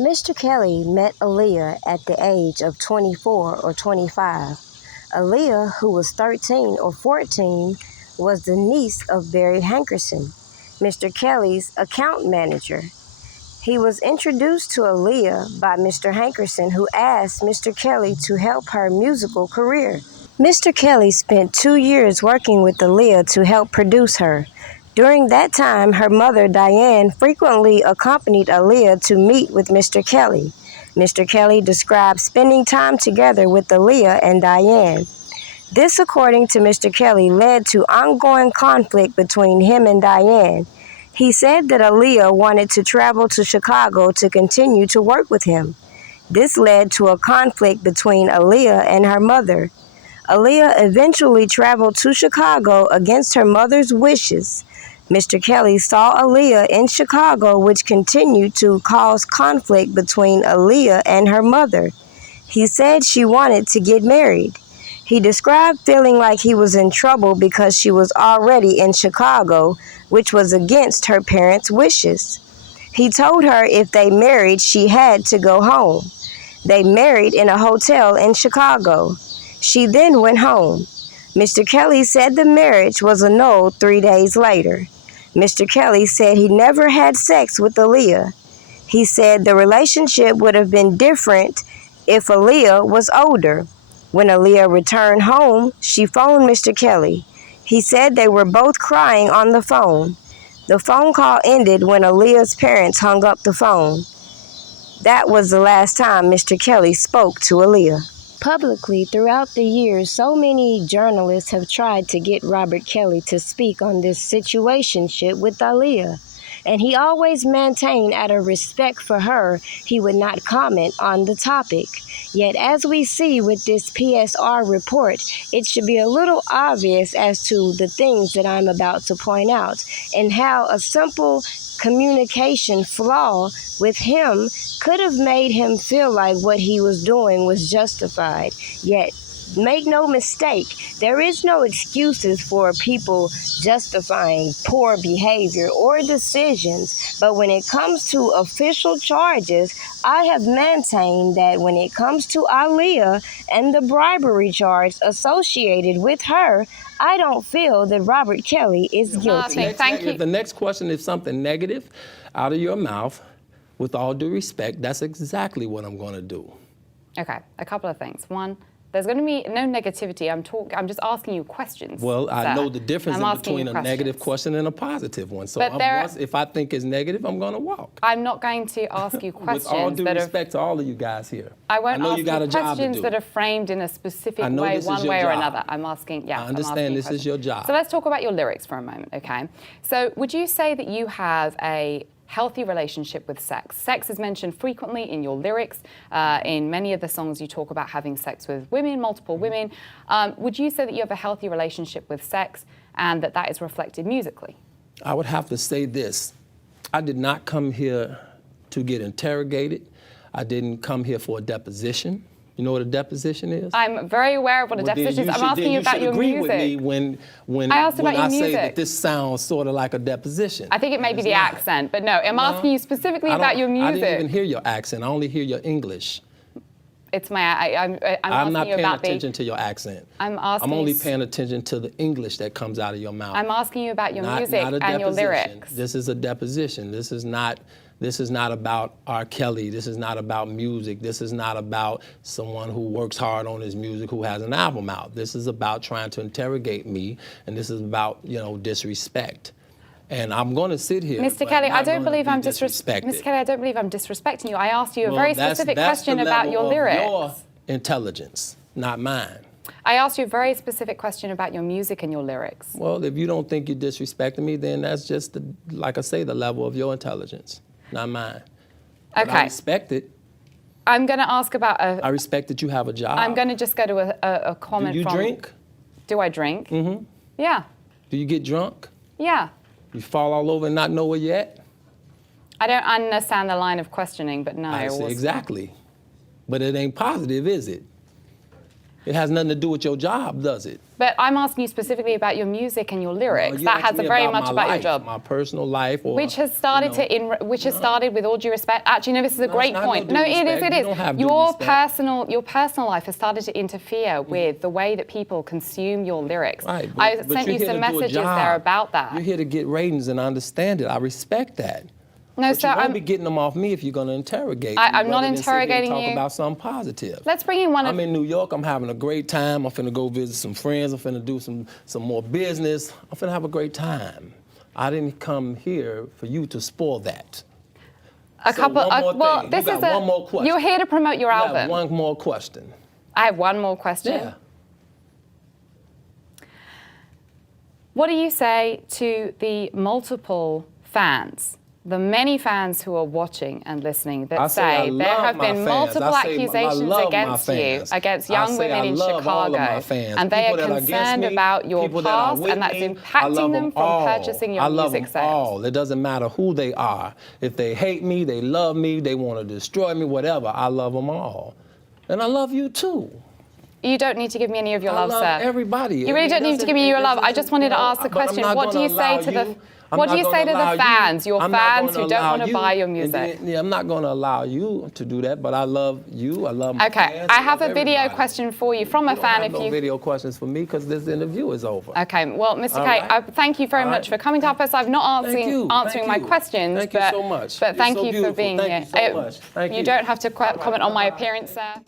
Mr. Kelly met Aaliyah at the age of 24 or 25. Aaliyah, who was 13 or 14, was the niece of Barry Hankerson, Mr. Kelly's account manager. He was introduced to Aaliyah by Mr. Hankerson, who asked Mr. Kelly to help her musical career. Mr. Kelly spent 2 years working with Aaliyah to help produce her. During that time, her mother, Diane, frequently accompanied Aaliyah to meet with Mr. Kelly. Mr. Kelly described spending time together with Aaliyah and Diane. This, according to Mr. Kelly, led to ongoing conflict between him and Diane. He said that Aaliyah wanted to travel to Chicago to continue to work with him. This led to a conflict between Aaliyah and her mother. Aaliyah eventually traveled to Chicago against her mother's wishes. Mr. Kelly saw Aaliyah in Chicago, which continued to cause conflict between Aaliyah and her mother. He said she wanted to get married. He described feeling like he was in trouble because she was already in Chicago, which was against her parents' wishes. He told her if they married, she had to go home. They married in a hotel in Chicago. She then went home. Mr. Kelly said the marriage was annulled 3 days later. Mr. Kelly said he never had sex with Aaliyah. He said the relationship would have been different if Aaliyah was older. When Aaliyah returned home, she phoned Mr. Kelly. He said they were both crying on the phone. The phone call ended when Aaliyah's parents hung up the phone. That was the last time Mr. Kelly spoke to Aaliyah. Publicly, throughout the years, so many journalists have tried to get Robert Kelly to speak on this situationship with Aaliyah. And he always maintained out of respect for her, he would not comment on the topic. Yet as we see with this PSR report, it should be a little obvious as to the things that I'm about to point out and how a simple communication flaw with him could have made him feel like what he was doing was justified. Yet, make no mistake, there is no excuses for people justifying poor behavior or decisions. But when it comes to official charges, I have maintained that when it comes to Aaliyah and the bribery charge associated with her, I don't feel that Robert Kelly is guilty. Thank you. If the next question is something negative out of your mouth, with all due respect, that's exactly what I'm going to do. Okay, a couple of things. One, there's going to be no negativity. I'm just asking you questions. Well, I know the difference between a negative question and a positive one. So if I think it's negative, I'm going to walk. I'm not going to ask you questions. With all due respect to all of you guys here. I won't ask you questions that are framed in a specific way, one way or another. I'm asking, yeah. I understand this is your job. So let's talk about your lyrics for a moment, okay? So would you say that you have a healthy relationship with sex? Sex is mentioned frequently in your lyrics. In many of the songs you talk about having sex with women, multiple women. Would you say that you have a healthy relationship with sex and that is reflected musically? I would have to say this. I did not come here to get interrogated. I didn't come here for a deposition. You know what a deposition is? I'm very aware of what a deposition is. I'm asking you about your music. You should agree with me when I say that this sounds sort of like a deposition. I think it may be the accent, but no, I'm asking you specifically about your music. I didn't even hear your accent. I only hear your English. It's I'm not paying attention to your accent. I'm only paying attention to the English that comes out of your mouth. I'm asking you about your music and your lyrics. This is a deposition. This is not about RKelly. This is not about music. This is not about someone who works hard on his music, who has an album out. This is about trying to interrogate me, and this is about, disrespect. And I'm going to sit here. Mr. Kelly, I don't believe I'm disrespecting. Mr. Kelly, I don't believe I'm disrespecting you. I asked you a very specific question about your lyrics. Your intelligence, not mine. I asked you a very specific question about your music and your lyrics. Well, if you don't think you're disrespecting me, then that's just, like I say, the level of your intelligence. Not mine. Okay. But I respect it. I'm going to ask about I respect that you have a job. I'm going to just go to a comment from... Do you drink? Do I drink? Mm-hmm. Yeah. Do you get drunk? Yeah. You fall all over and not know where you're at? I don't understand the line of questioning, but no. I see, exactly. But it ain't positive, is it? It has nothing to do with your job, does it? But I'm asking you specifically about your music and your lyrics. No, that has very much about your job. My personal life. Or, which has started started with all due respect. Actually, no, this is a great point. No, it is. Your personal life has started to interfere with the way that people consume your lyrics. Right, I sent you some messages there about that. You're here to get ratings, and I understand it. I respect that. No, but you won't be getting them off me if you're going to interrogate me. I'm not interrogating you. Talk about something positive. Let's bring in I'm in New York. I'm having a great time. I'm finna go visit some friends. I'm finna do some more business. I'm finna have a great time. I didn't come here for you to spoil that. One more question. You're here to promote your album. One more question. I have one more question. Yeah. What do you say to the multiple fans? The many fans who are watching and listening that say there have been multiple accusations against you, against young women in Chicago, and they are concerned about your past, and that's impacting them from purchasing your music sales. I love them all. It doesn't matter who they are. If they hate me, they love me, they want to destroy me, whatever, I love them all. And I love you too. You don't need to give me any of your love, sir. I love everybody. You really don't need to give me your love. I just wanted to ask the question, what do you say to the... What do you say to the fans, your fans who don't want to buy your music? I'm not going to allow you to do that, but I love you. I love my fans. Okay, I have a video question for you from a fan. You don't have no video questions for me because this interview is over. Okay, well, Mr. K, I thank you very much for coming to our post. I'm not answering my questions. Thank you so much. But thank you for being here. Thank you so much. Thank you. You don't have to comment on my appearance, sir.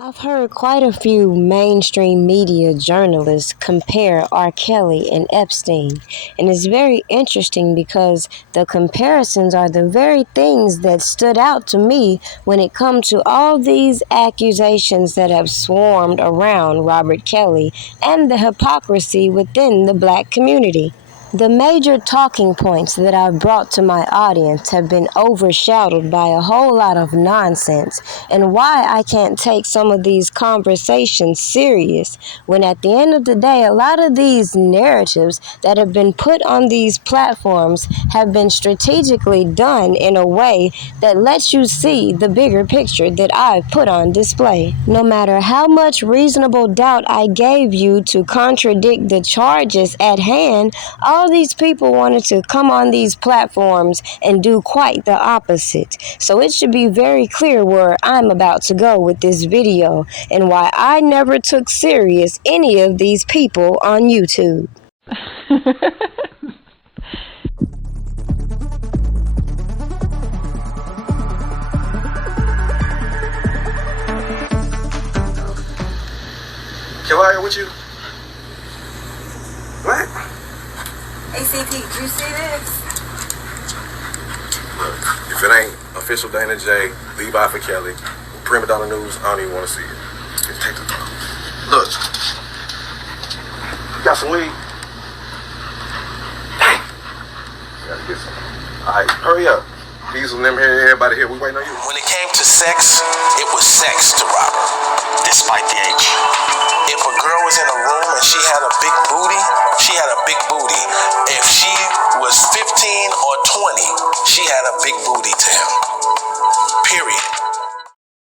I've heard quite a few mainstream media journalists compare RKelly and Epstein, and it's very interesting because the comparisons are the very things that stood out to me when it comes to all these accusations that have swarmed around Robert Kelly and the hypocrisy within the black community. The major talking points that I've brought to my audience have been overshadowed by a whole lot of nonsense, and why I can't take some of these conversations serious when at the end of the day, a lot of these narratives that have been put on these platforms have been strategically done in a way that lets you see the bigger picture that I've put on display. No matter how much reasonable doubt I gave you to contradict the charges at hand, all these people wanted to come on these platforms and do quite the opposite. So it should be very clear where I'm about to go with this video and why I never took serious any of these people on YouTube. Aaliyah with you? What? ACP, did you see this? Look, if it ain't official Dana J, leave out for Kelly, Primadonnanews, I don't even want to see it. Just take the phone. Look, you got some weed? Dang. Gotta get some. All right, hurry up. Diesel and them here, everybody here, we waiting on you. When it came to sex, it was sex to Robert, despite the age. If a girl was in a room and she had a big booty, she had a big booty. If she was 15 or 20, she had a big booty to him. Period.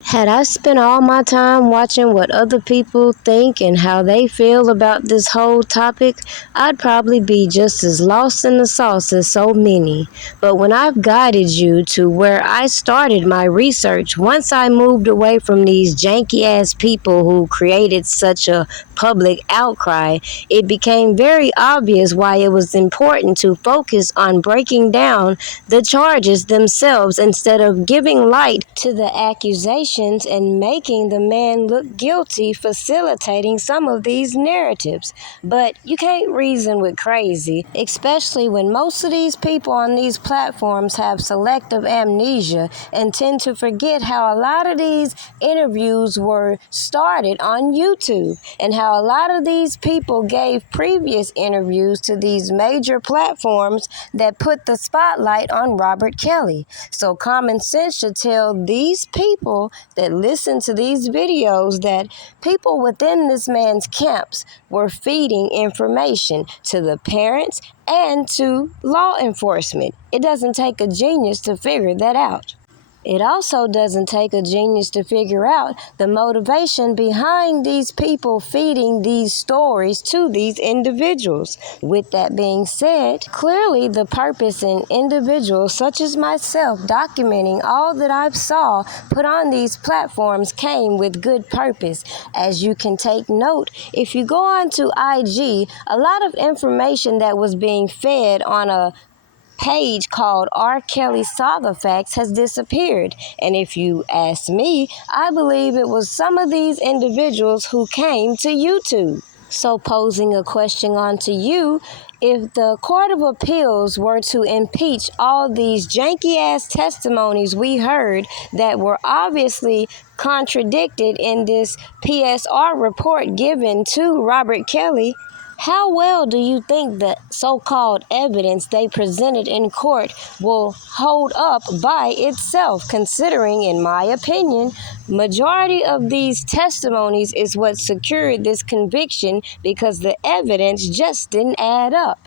Had I spent all my time watching what other people think and how they feel about this whole topic, I'd probably be just as lost in the sauce as so many. But when I've guided you to where I started my research, once I moved away from these janky-ass people who created such a public outcry, it became very obvious why it was important to focus on breaking down the charges themselves instead of giving light to the accusations and making the man look guilty, facilitating some of these narratives. But you can't reason with crazy, especially when most of these people on these platforms have selective amnesia and tend to forget how a lot of these interviews were started on YouTube and how a lot of these people gave previous interviews to these major platforms that put the spotlight on Robert Kelly. So common sense should tell these people that listen to these videos that people within this man's camps were feeding information to the parents and to law enforcement. It doesn't take a genius to figure that out. It also doesn't take a genius to figure out the motivation behind these people feeding these stories to these individuals. With that being said, clearly the purpose in individuals such as myself documenting all that I've saw put on these platforms came with good purpose. As you can take note, if you go on to IG, a lot of information that was being fed on a page called RKelly Saga Facts has disappeared. And if you ask me, I believe it was some of these individuals who came to YouTube. So posing a question on to you, if the Court of Appeals were to impeach all these janky-ass testimonies we heard that were obviously contradicted in this PSR report given to Robert Kelly, how well do you think the so-called evidence they presented in court will hold up by itself, considering, in my opinion, majority of these testimonies is what secured this conviction because the evidence just didn't add up?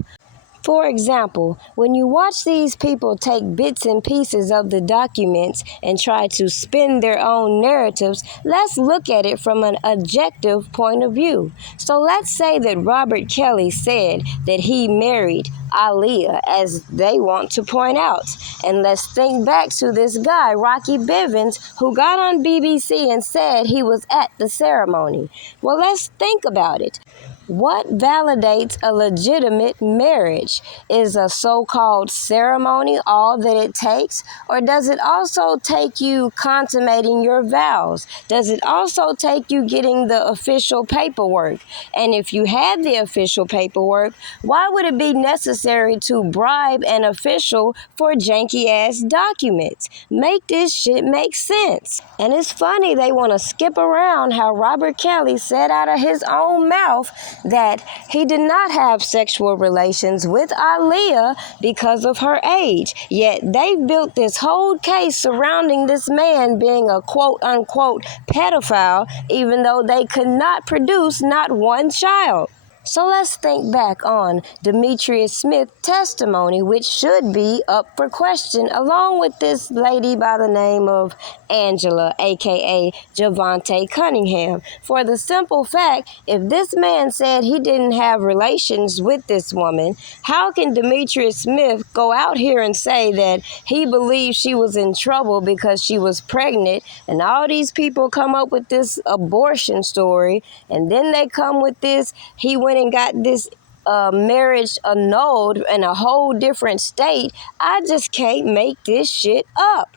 For example, when you watch these people take bits and pieces of the documents and try to spin their own narratives, let's look at it from an objective point of view. So let's say that Robert Kelly said that he married Aaliyah, as they want to point out. And let's think back to this guy, Rocky Bivens, who got on BBC and said he was at the ceremony. Well, let's think about it. What validates a legitimate marriage? Is a so-called ceremony all that it takes? Or does it also take you consummating your vows? Does it also take you getting the official paperwork? And if you had the official paperwork, why would it be necessary to bribe an official for janky-ass documents? Make this shit make sense. And it's funny they want to skip around how Robert Kelly said out of his own mouth that he did not have sexual relations with Aaliyah because of her age. Yet they've built this whole case surrounding this man being a quote-unquote pedophile, even though they could not produce not one child. So let's think back on Demetrius Smith's testimony, which should be up for question, along with this lady by the name of Angela, aka Javante Cunningham. For the simple fact, if this man said he didn't have relations with this woman, how can Demetrius Smith go out here and say that he believes she was in trouble because she was pregnant, and all these people come up with this abortion story, and then they come with this, he went and got this marriage annulled in a whole different state? I just can't make this shit up.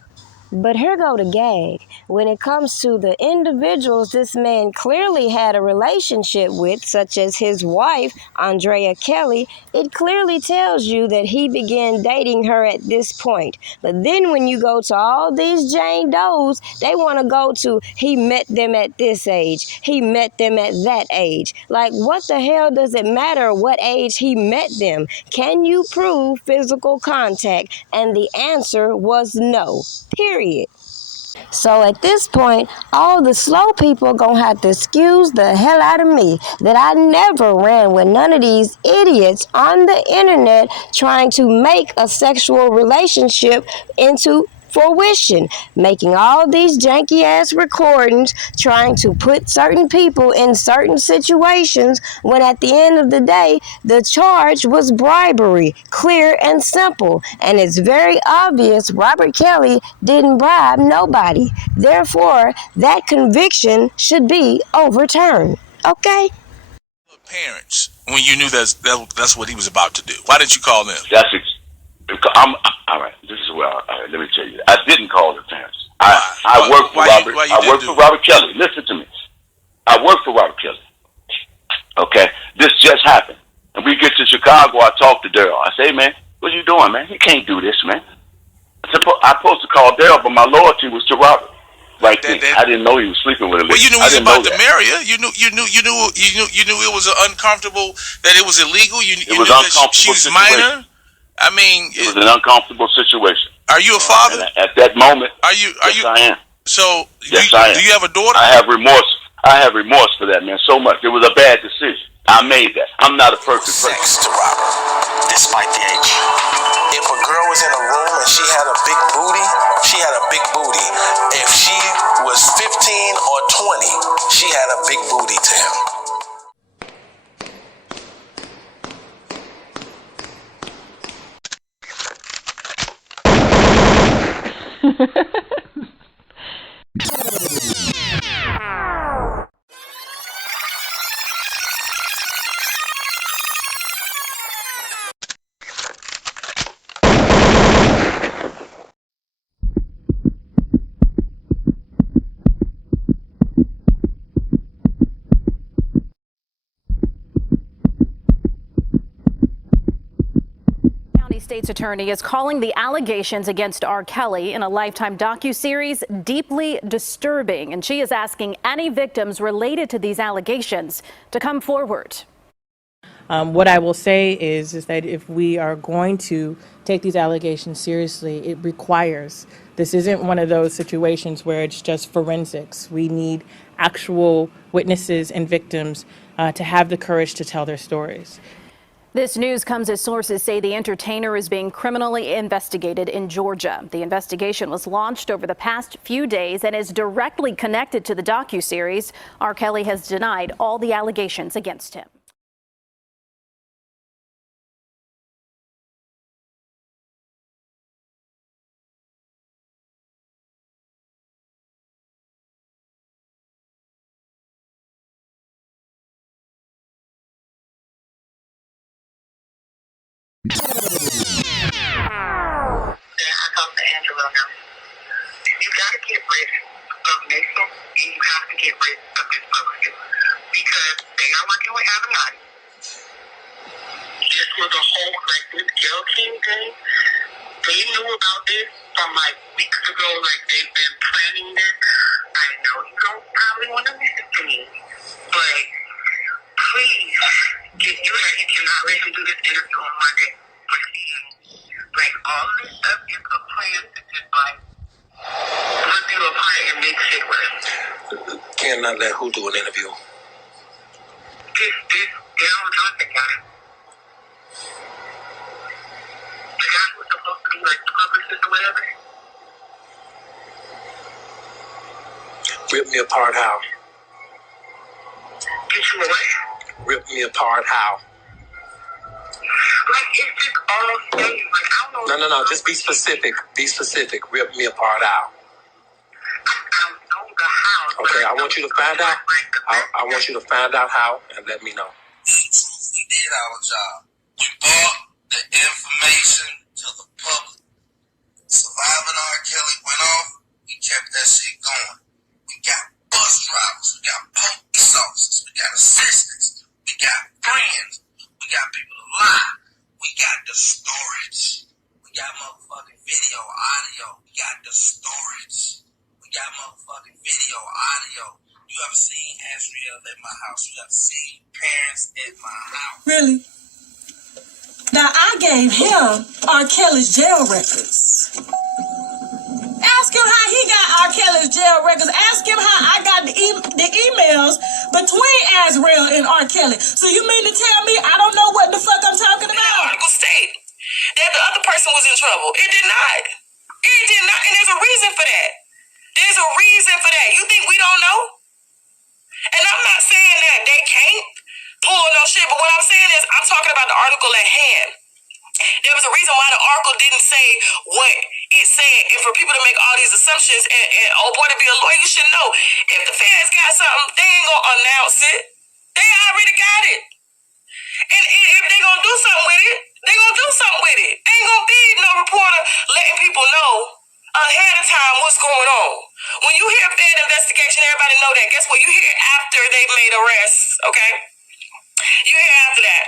But here go the gag. When it comes to the individuals this man clearly had a relationship with, such as his wife, Andrea Kelly, it clearly tells you that he began dating her at this point. But then when you go to all these Jane Does, they want to go to he met them at this age, he met them at that age. Like, what the hell does it matter what age he met them? Can you prove physical contact? And the answer was no. Period. So at this point, all the slow people gonna have to excuse the hell out of me that I never ran with none of these idiots on the internet trying to make a sexual relationship into fruition, making all these janky ass recordings, trying to put certain people in certain situations when at the end of the day, the charge was bribery, clear and simple. And it's very obvious Robert Kelly didn't bribe nobody. Therefore, that conviction should be overturned. Okay? Parents, when you knew that's what he was about to do, why didn't you call them? All right. This is where. All right, let me tell you. I didn't call the parents. I worked for Robert. I worked for Robert Kelly. Listen to me. I worked for Robert Kelly. Okay. This just happened, and we get to Chicago. I talk to Daryl. I say, man, what are you doing, man? He can't do this, man. I'm supposed to call Daryl, but my loyalty was to Robert. Right then, I didn't know he was sleeping with him. Well, you knew he was about to marry her. You knew it was uncomfortable, that it was illegal. You knew that she was minor. I mean, it was an uncomfortable situation. Are you a father? At that moment, yes, I am. So, yes, I am. Do you have a daughter? I have remorse. I have remorse for that, man, so much. It was a bad decision. I made that. I'm not a perfect person. Sex to Robert. despite the age. If a girl was in a room and she had a big booty, she had a big booty. If she was 15 or 20, she had a big booty to him. State's attorney is calling the allegations against RKelly in a Lifetime docuseries deeply disturbing, and she is asking any victims related to these allegations to come forward. What I will say is that if we are going to take these allegations seriously, it requires, this isn't one of those situations where it's just forensics. We need actual witnesses and victims to have the courage to tell their stories. This news comes as sources say the entertainer is being criminally investigated in Georgia. The investigation was launched over the past few days and is directly connected to the docuseries. RKelly has denied all the allegations against him. You gotta get rid of Mason and you have to get rid of this public because they are working with Avenatti. This was a whole, like this Zelle Pay thing. They knew about this from like weeks ago, like they've been planning this. I know you don't probably want to listen to me, but please, you cannot let him do this interview on Monday. Like all of this stuff is a plan to just like put you apart and make shit worse. Cannot let who do an interview? This Daryl Johnson guy. The guy who's supposed to be like the publicist or whatever. Rip me apart how? Get you away? Rip me apart how? Like it's just all things. Like I don't know. No. Just be specific. Be specific. Rip me apart how? I don't know the how. Okay, I want you to find out. I want you to find out how and let me know. We did our job. We brought the information to the public. Surviving RKelly went off. We kept that shit going. We got bus drivers. We got police officers. We got assistants. We got friends. We got people to lie. We got the storage. We got motherfucking video, audio. We got the storage. We got motherfucking video, audio. You ever seen Asriel at my house? You ever seen parents at my house? Really? Now, I gave him RKelly's jail records. Ask him how he got RKelly's jail records. Ask him how I got the emails between Asriel and RKelly. So you mean to tell me I don't know what the fuck I'm talking about? The article state that the other person was in trouble. It did not. It did not. And there's a reason for that. There's a reason for that. You think we don't know? And I'm not saying that they can't pull no shit, but what I'm saying is I'm talking about the article at hand. There was a reason why the article didn't say what it said. And for people to make all these assumptions and oh boy, to be a lawyer, you should know. If the feds got something, they ain't gonna announce it. They already got it. And if they gonna do something with it, they gonna do something with it. Ain't gonna be no reporter letting people know ahead of time what's going on. When you hear Fed investigation, everybody know that. Guess what? You hear after they've made arrests, okay? You hear after that.